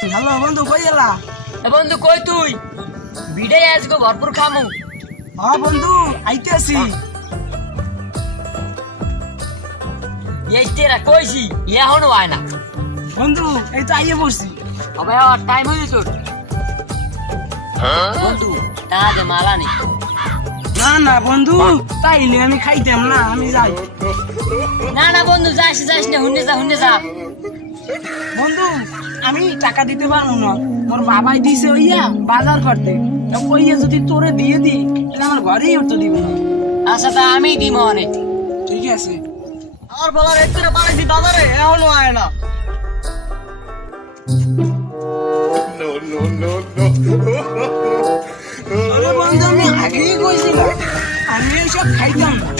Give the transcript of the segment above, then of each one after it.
Hello বন্ধু কই এলা? বন্ধু কই তুই? বিডে আজকে ভরপুর খামু। হ্যাঁ বন্ধু আইতেছি। এইতেরা কইছি এখনো আয় না। বন্ধু এই তো আইয়ে বসছি। হবে আর টাইম হয়ে তোর। বন্ধু তা দে মালা নি। না না বন্ধু তাইলে আমি খাইতাম না, আমি যাই। না না বন্ধু যাস যাস না, হুনে যা। বন্ধু আমি টাকা দিতে পারবো না, মোর বাবাই দিছে ওইয়া বাজার করতে। ওইয়া যদি তোরে দিয়ে দি তাহলে আমার ঘরেই উঠতে দিব না। আচ্ছা তা আমি দিই মনে। ঠিক আছে। আর বলার একটু পাঠাইছি বাজারে এখনো আয় না। আরে বন্ধু আমি আগেই কইছিলাম আমি এইসব খাইতাম না,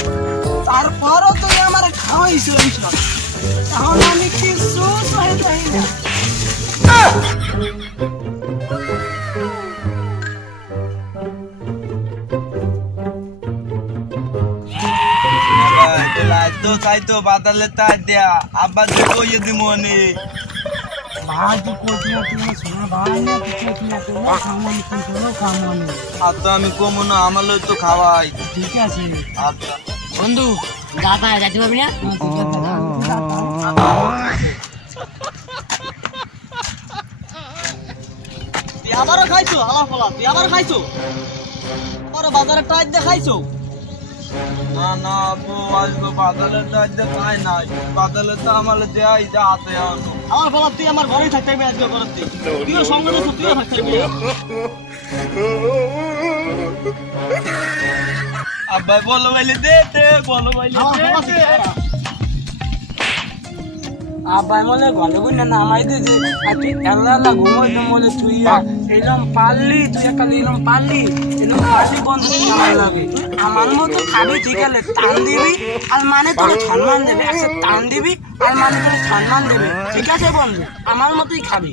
তারপরও তুই আমার খাওয়াইছো এইসব, এখন আমি কিছু চাই না। তো তাই তো বাতালে তাই দেয়া আব্বা যে কইয়ে দিমনি ভাই তুই কইতি না, তুমি শোনা ভাই না, তুই কইতি না তোমরা খামনি কিন্তু খামনি। আর তো আমি কমু না আমার লই তো খাওয়াই। ঠিক আছে আচ্ছা বন্ধু যাতা যাইতে পারবি না? তুই আবারও খাইছো হালা ফলা, তুই আবার খাইছো, আবারও বাজারে টাইট দিয়ে খাইছো। না না আব্বু আজকে বাতালে তাই দে খাই নাই, বাতালে তো আমার দেয়াই যা হাতে আনো। আমার ফলা তুই আমার ঘরেই থাকতে হবে আজকে করতে, তুইও সঙ্গে তো তুইও থাকতে হবে। আব্বা বলো বলে দে দে, বলো বলে আমার দে ফলা দে। আব্বাই মনে ঘরে বইনা নামাই দে যে তুই এলা ঘুমাই না মনে তুই এরম পারলি, তুই একটা এরম পারলি এরম পারলি বন্ধু আমার লাগে। আমার মতো খাবি ঠিক আছে, টান দিবি আর মানে তোর সম্মান দেবে, একটা টান দিবি আর মানে তোর সম্মান দেবে, ঠিক আছে বন্ধু? আমার মতোই খাবি।